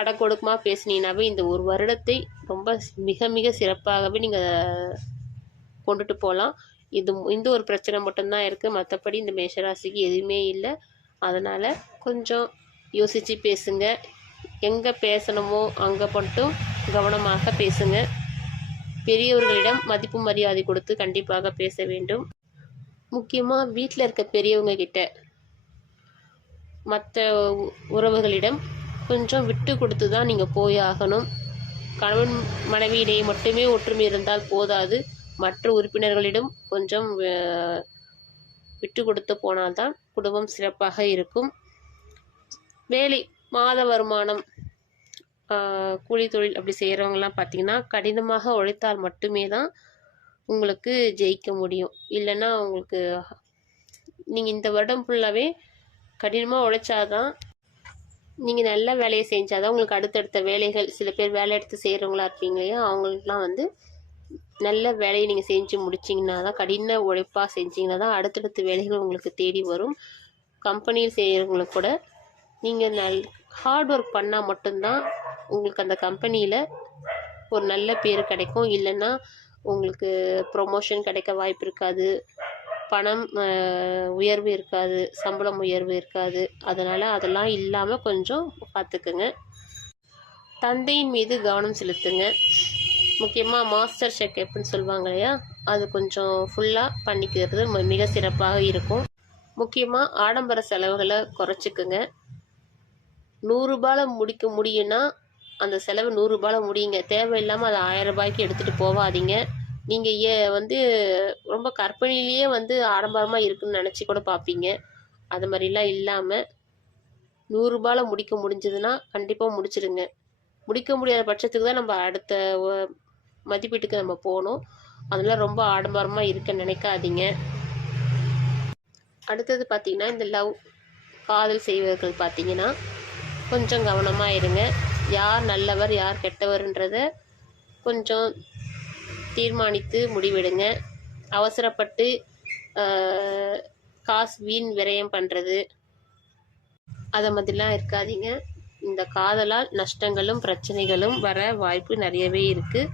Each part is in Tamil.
அடக்கொடுக்கமாக பேசுனீங்கன்னாவே இந்த ஒரு வருடத்தை ரொம்ப மிக மிக சிறப்பாகவே நீங்கள் கொண்டுட்டு போகலாம். இந்த ஒரு பிரச்சனை மட்டும்தான் இருக்குது, மற்றபடி இந்த மேஷராசிக்கு எதுவுமே இல்லை. அதனால் கொஞ்சம் யோசித்து பேசுங்க. எங்கே பேசணுமோ அங்கே மட்டும் கவனமாக பேசுங்க. பெரியவர்களிடம் மதிப்பு மரியாதை கொடுத்து கண்டிப்பாக பேச வேண்டும். முக்கியமாக வீட்டில் இருக்க பெரியவங்க கிட்ட, மற்ற உறவுகளிடம் கொஞ்சம் விட்டு கொடுத்து தான் நீங்கள் போய் ஆகணும். கணவன் மனைவியிடையே மட்டுமே ஒற்றுமை இருந்தால் போதாது, மற்ற உறுப்பினர்களிடம் கொஞ்சம் விட்டு கொடுத்து போனால்தான் குடும்பம் சிறப்பாக இருக்கும். வேலை, மாத வருமானம், கூலி தொழில் அப்படி செய்கிறவங்கலாம் பார்த்திங்கன்னா கடினமாக உழைத்தால் மட்டுமே தான் உங்களுக்கு ஜெயிக்க முடியும். இல்லைன்னா உங்களுக்கு நீங்கள் இந்த வருடம் ஃபுல்லாகவே கடினமாக உழைச்சாதான், நீங்கள் நல்ல வேலையை செஞ்சாதான் உங்களுக்கு அடுத்தடுத்த வேலைகள், சில பேர் வேலை எடுத்து செய்கிறவங்களா இருப்பீங்க இல்லையா, அவங்களுக்குலாம் வந்து நல்ல வேலையை நீங்கள் செஞ்சு முடிச்சிங்கன்னா தான், கடின உழைப்பாக செஞ்சிங்கன்னா தான் அடுத்தடுத்த வேலைகள் உங்களுக்கு தேடி வரும். கம்பெனியில் செய்கிறவங்களுக்கு கூட நீங்கள் ஹார்ட் ஒர்க் பண்ணால் மட்டும்தான் உங்களுக்கு அந்த கம்பெனியில் ஒரு நல்ல பேர் கிடைக்கும். இல்லைன்னா உங்களுக்கு ப்ரொமோஷன் கிடைக்க வாய்ப்பு இருக்காது, பணம் உயர்வு இருக்காது, சம்பளம் உயர்வு இருக்காது. அதனால் அதெல்லாம் இல்லாமல் கொஞ்சம் பார்த்துக்குங்க. தந்தையின் மீது கவனம் செலுத்துங்க. முக்கியமாக மாஸ்டர் செக்கப்னு சொல்லுவாங்க இல்லையா, அது கொஞ்சம் ஃபுல்லாக பண்ணிக்கிறது மிக சிறப்பாக இருக்கும். முக்கியமாக ஆடம்பர செலவுகளை குறைச்சிக்குங்க. 100 ரூபாயில் முடிக்க முடியும்னா அந்த செலவு 100 ரூபாயில் முடியுங்க. தேவையில்லாமல் அதை 1000 ரூபாய்க்கு எடுத்துகிட்டு போகாதீங்க. நீங்கள் வந்து ரொம்ப கற்பனையிலேயே வந்து ஆடம்பரமாக இருக்குன்னு நினச்சி கூட பார்ப்பீங்க. அது மாதிரிலாம் இல்லாமல் 100 ரூபாயில் முடிக்க முடிஞ்சதுன்னா கண்டிப்பாக முடிச்சிடுங்க. முடிக்க முடியாத பட்சத்துக்கு தான் நம்ம அடுத்த மதிப்பீட்டுக்கு நம்ம போகணும். அதெல்லாம் ரொம்ப ஆடம்பரமாக இருக்க நினைக்காதீங்க. அடுத்தது பார்த்திங்கன்னா, இந்த காதல் செய்வர்கள் பார்த்திங்கன்னா கொஞ்சம் கவனமாக இருங்க. யார் நல்லவர் யார் கெட்டவர்ன்றத கொஞ்சம் தீர்மானித்து முடிவெடுங்க. அவசரப்பட்டு காசு வீண் விரயம் பண்ணுறது அதை மாதிரிலாம் இருக்காதீங்க. இந்த காதலால் நஷ்டங்களும் பிரச்சனைகளும் வர வாய்ப்பு நிறையவே இருக்குது.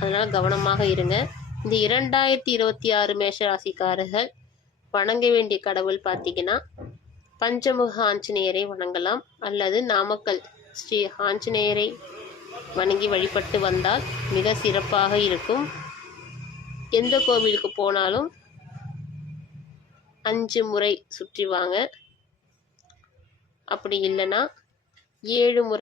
அதனால் கவனமாக இருங்க. இந்த 2026 மேஷராசிக்காரர்கள் வணங்க வேண்டிய கடவுள் பார்த்திங்கன்னா, பஞ்சமுக ஆஞ்சநேயரை வணங்கலாம். அல்லது நாமக்கல் ஸ்ரீ ஆஞ்சநேயரை வணங்கி வழிபட்டு வந்தால் மிக சிறப்பாக இருக்கும். எந்த கோவிலுக்கு போனாலும் 5 முறை சுற்றி வாங்க. அப்படி இல்லைன்னா 7 முறை